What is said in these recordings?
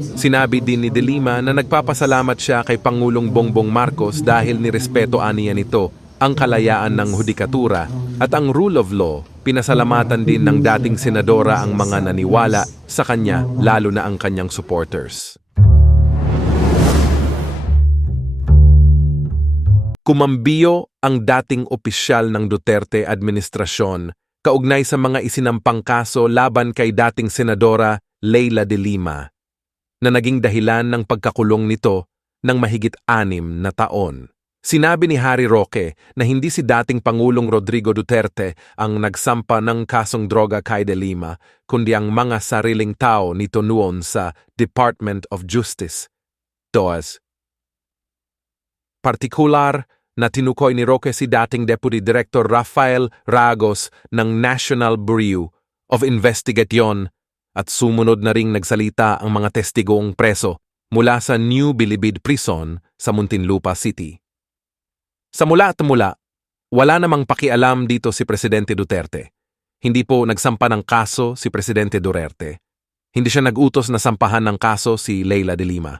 Sinabi din ni DILIMAN na nagpapasalamat siya kay Pangulong Bongbong Marcos dahil nirespeto aniya nito ang kalayaan ng hudikatura at ang rule of law. Pinasalamatan din ng dating senadora ang mga naniwala sa kanya, lalo na ang kanyang supporters. Kumambyo ang dating opisyal ng Duterte administrasyon kaugnay sa mga isinampang kaso laban kay dating senadora Leila de Lima, na naging dahilan ng pagkakulong nito ng mahigit 6 na taon. Sinabi ni Harry Roque na hindi si dating Pangulong Rodrigo Duterte ang nagsampa ng kasong droga kay de Lima, kundi ang mga sariling tao nito noon sa Department of Justice. DOAS. Partikular na tinukoy ni Roque si dating Deputy Director Rafael Ragos ng National Bureau of Investigation at sumunod na ring nagsalita ang mga testigong preso mula sa New Bilibid Prison sa Muntinlupa City. Sa mula at mula, wala namang pakialam dito si Presidente Duterte. Hindi po nagsampa ng kaso si Presidente Duterte. Hindi siya nag-utos na sampahan ng kaso si Leila de Lima.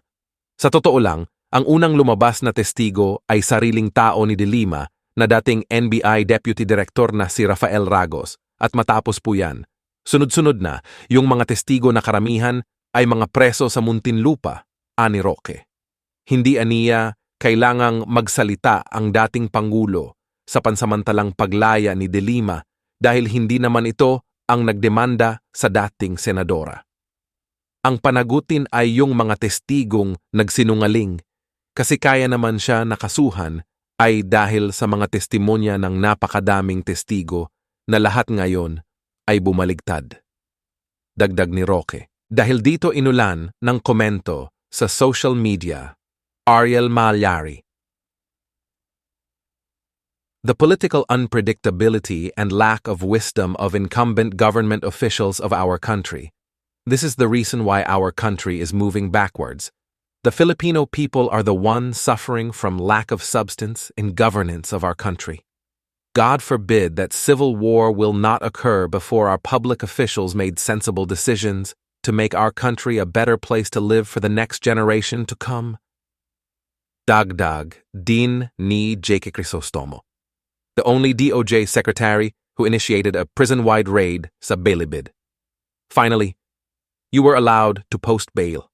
Sa totoo lang, ang unang lumabas na testigo ay sariling tao ni de Lima na dating NBI Deputy Director na si Rafael Ragos at matapos po yan, sunod-sunod na yung mga testigo na karamihan ay mga preso sa Muntinlupa, ani Roque. Hindi aniya kailangang magsalita ang dating Pangulo sa pansamantalang paglaya ni de Lima dahil hindi naman ito ang nagdemanda sa dating senadora. Ang panagutin ay yung mga testigong nagsinungaling kasi kaya naman siya nakasuhan ay dahil sa mga testimonya ng napakadaming testigo na lahat ngayon ay bumaligtad. Dagdag ni Roque. Dahil dito inulan ng komento sa social media, Ariel Malyari. The political unpredictability and lack of wisdom of incumbent government officials of our country. This is the reason why our country is moving backwards. The Filipino people are the ones suffering from lack of substance in governance of our country. God forbid that civil war will not occur before our public officials made sensible decisions to make our country a better place to live for the next generation to come. Dagdag din ni J.K. Crisostomo, the only DOJ secretary who initiated a prison-wide raid sa Bilibid. Finally, you were allowed to post bail.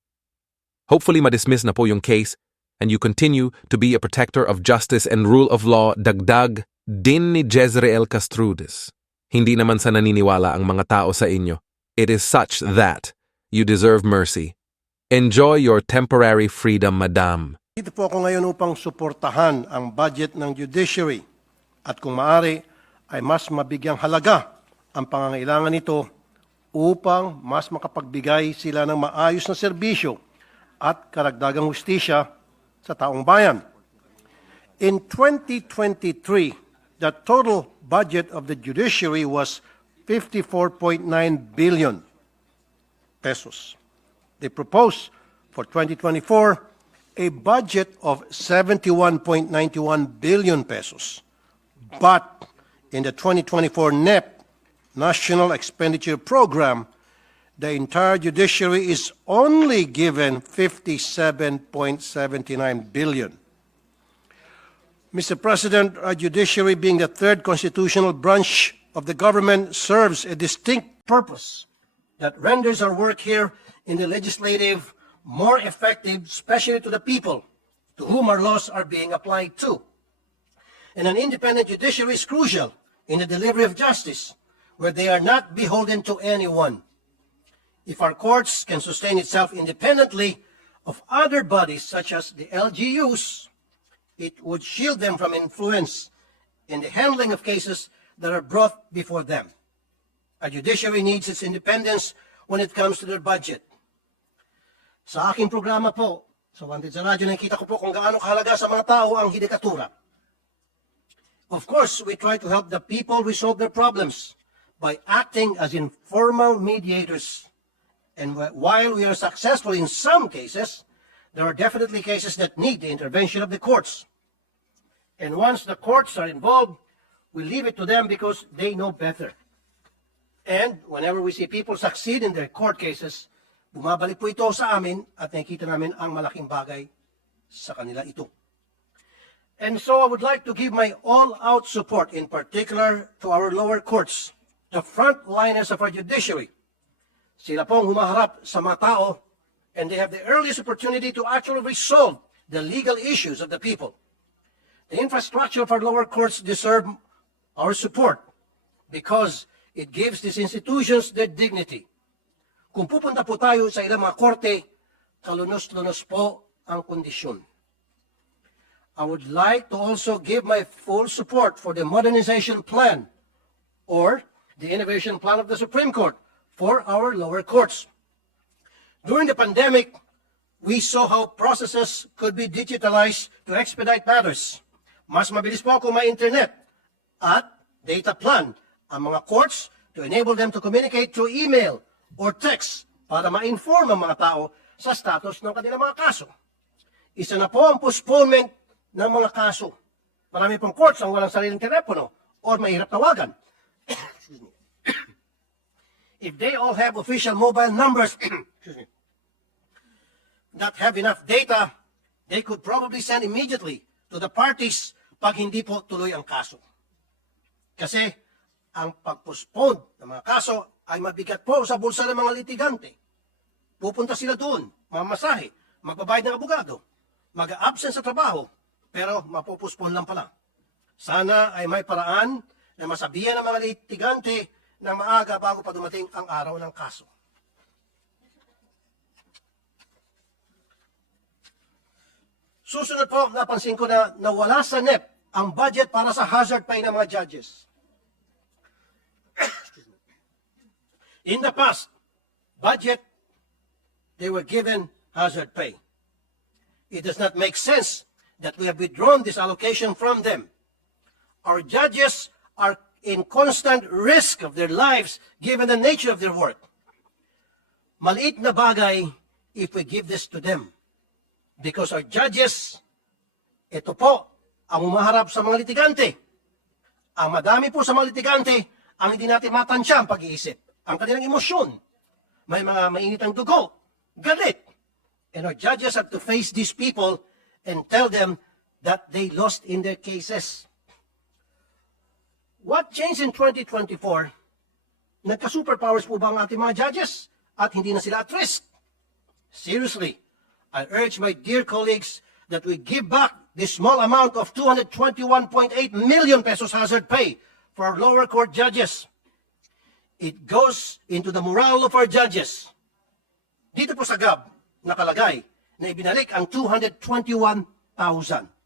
Hopefully madismiss na po yung case and you continue to be a protector of justice and rule of law. Dagdag din ni Jezreel Castrudes. Hindi naman sa naniniwala ang mga tao sa inyo. It is such that you deserve mercy. Enjoy your temporary freedom, madam. Dito po ako ngayon upang suportahan ang budget ng judiciary at kung maaari ay mas mabigyang halaga ang pangangailangan nito upang mas makapagbigay sila ng maayos na serbisyo at karagdagang hustisya sa taong bayan. In 2023, the total budget of the judiciary was 54.9 billion pesos. They propose for 2024 a budget of 71.91 billion pesos. But in the 2024 NEP, National Expenditure Program, the entire judiciary is only given 57.79 billion. Mr. President, our judiciary being the third constitutional branch of the government serves a distinct purpose that renders our work here in the legislative more effective, especially to the people to whom our laws are being applied to. And an independent judiciary is crucial in the delivery of justice, where they are not beholden to anyone. If our courts can sustain itself independently of other bodies such as the LGUs, it would shield them from influence in the handling of cases that are brought before them. Our judiciary needs its independence when it comes to their budget. Sa aking programa po, sa Wanted sa Radyo, nakikita ko po kung gaano kahalaga sa mga tao ang hidikatura. Of course, we try to help the people resolve their problems by acting as informal mediators. And while we are successful in some cases, there are definitely cases that need the intervention of the courts. And once the courts are involved, we leave it to them because they know better. And whenever we see people succeed in their court cases, Bumabalik po ito sa amin at nakikita namin ang malaking bagay sa kanila ito. And so I would like to give my all-out support, in particular to our lower courts, the frontliners of our judiciary. Sila pong humaharap sa mga tao, and they have the earliest opportunity to actually resolve the legal issues of the people. The infrastructure of our lower courts deserve our support because it gives these institutions their dignity. Kung pupunta po tayo sa ilang mga korte, kalunos-lunos po ang kondisyon. I would like to also give my full support for the modernization plan or the innovation plan of the Supreme Court for our lower courts. During the pandemic, we saw how processes could be digitalized to expedite matters. Mas mabilis po kung may internet at data plan ang mga courts to enable them to communicate through email or text para ma-inform ang mga tao sa status ng kanilang mga kaso. Isa na po ang postponement ng mga kaso. Marami pong courts ang walang sariling telepono or mahirap tawagan. If they all have official mobile numbers that have enough data, they could probably send immediately to the parties pag hindi po tuloy ang kaso. Kasi ang pag-postpone ng mga kaso ay mabigat po sa bulsa ng mga litigante. Pupunta sila doon, mamasahe, magbabayad ng abogado, mag-absent sa trabaho, pero mapupuspon lang pala. Sana ay may paraan na masabihan ng mga litigante na maaga bago pa dumating ang araw ng kaso. Susunod po, napansin ko na nawala sa NEP ang budget para sa hazard pay ng mga judges. In the past, budget, they were given hazard pay. It does not make sense that we have withdrawn this allocation from them. Our judges are in constant risk of their lives given the nature of their work. Maliit na bagay if we give this to them. Because our judges, ito po, ang umaharap sa mga litigante. Ang madami po sa mga litigante, ang hindi natin matansya ang pag-iisip. Ang kanilang emosyon. May mga mainit ang dugo, galit. And our judges have to face these people and tell them that they lost in their cases. What changed in 2024? Nagka-superpowers po ba ang ating mga judges at hindi na sila at risk? Seriously, I urge my dear colleagues that we give back this small amount of 221.8 million pesos hazard pay for our lower court judges. It goes into the morale of our judges. Dito po sa GAB, nakalagay na ibinalik ang 221,000.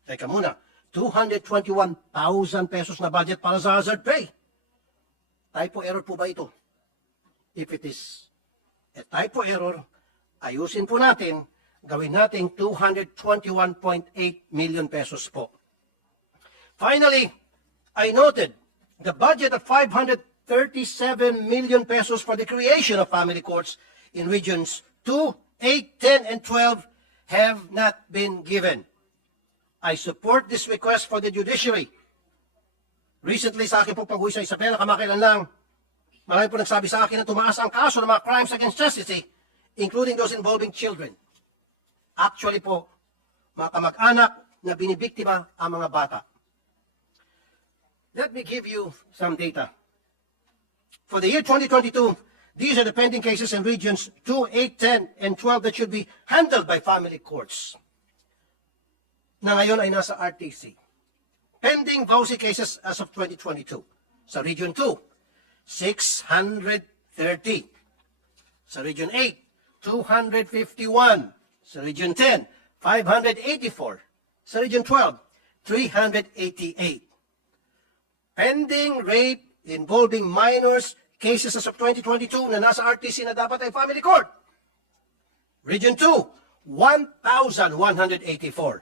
Teka muna, 221,000 pesos na budget para sa hazard pay. Typo error po ba ito? If it is a typo error, ayusin po natin, gawin natin 221.8 million pesos po. Finally, I noted the budget of 537 million pesos for the creation of family courts in regions 2, 8, 10, and 12 have not been given. I support this request for the judiciary. Recently, sa akin po pag-uwi sa Isabela, kamakailan lang, marami po nagsabi sa akin na tumaas ang kaso ng mga crimes against justice, including those involving children. Actually po, mga kamag-anak na binibiktima ang mga bata. Let me give you some data. For the year 2022, these are the pending cases in regions 2, 8, 10, and 12 that should be handled by family courts na ngayon ay nasa RTC. Pending VAUSI cases as of 2022. Sa Region 2, 630. Sa Region 8, 251. Sa Region 10, 584. Sa Region 12, 388. Pending rape involving minors cases as of 2022 na nasa RTC na dapat ay family court. Region 2, 1,184.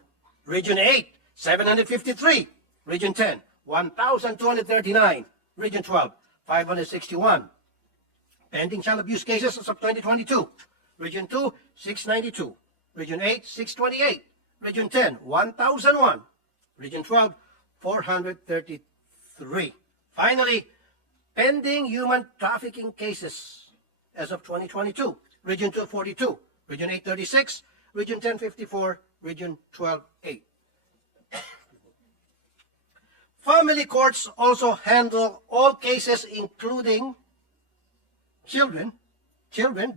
Region 8, 753. Region 10, 1,239. Region 12, 561. Pending child abuse cases as of 2022. Region 2, 692. Region 8, 628. Region 10, 1,001. Region 12, 433. Finally, pending human trafficking cases as of 2022. Region 2, 42, Region 8, 36, Region 10, 54, Region 12, 8. Family courts also handle all cases including children,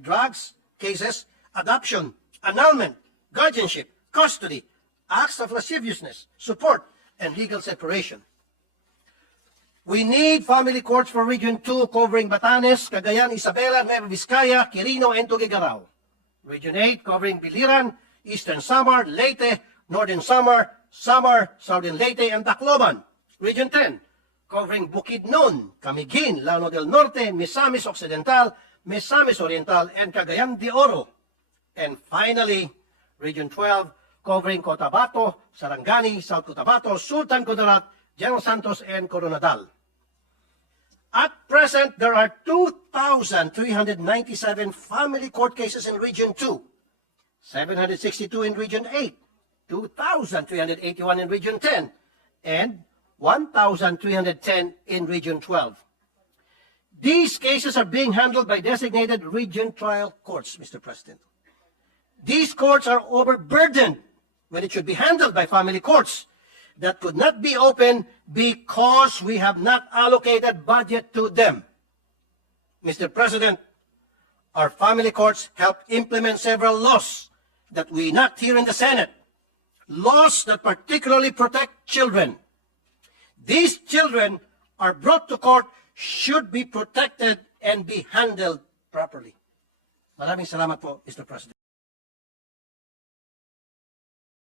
drugs cases, adoption, annulment, guardianship, custody, acts of lasciviousness, support, and legal separation. We need family courts for Region 2 covering Batanes, Cagayan, Isabela, Nueva Vizcaya, Quirino, and Tuguegarao. Region 8 covering Biliran, Eastern Samar, Leyte, Northern Samar, Southern Leyte, and Tacloban. Region 10 covering Bukidnon, Camiguin, Llano del Norte, Misamis Occidental, Misamis Oriental, and Cagayan de Oro. And finally, Region 12 covering Cotabato, Sarangani, South Cotabato, Sultan Kudarat, General Santos, and Coronadal. At present, there are 2,397 family court cases in Region 2, 762 in Region 8, 2,381 in Region 10, and 1,310 in Region 12. These cases are being handled by designated region trial courts, Mr. President. These courts are overburdened when it should be handled by family courts that could not be open because we have not allocated budget to them. Mr. President, our family courts help implement several laws that we enact here in the Senate, laws that particularly protect children. These children are brought to court, should be protected and be handled properly. Maraming salamat po, Mr. President.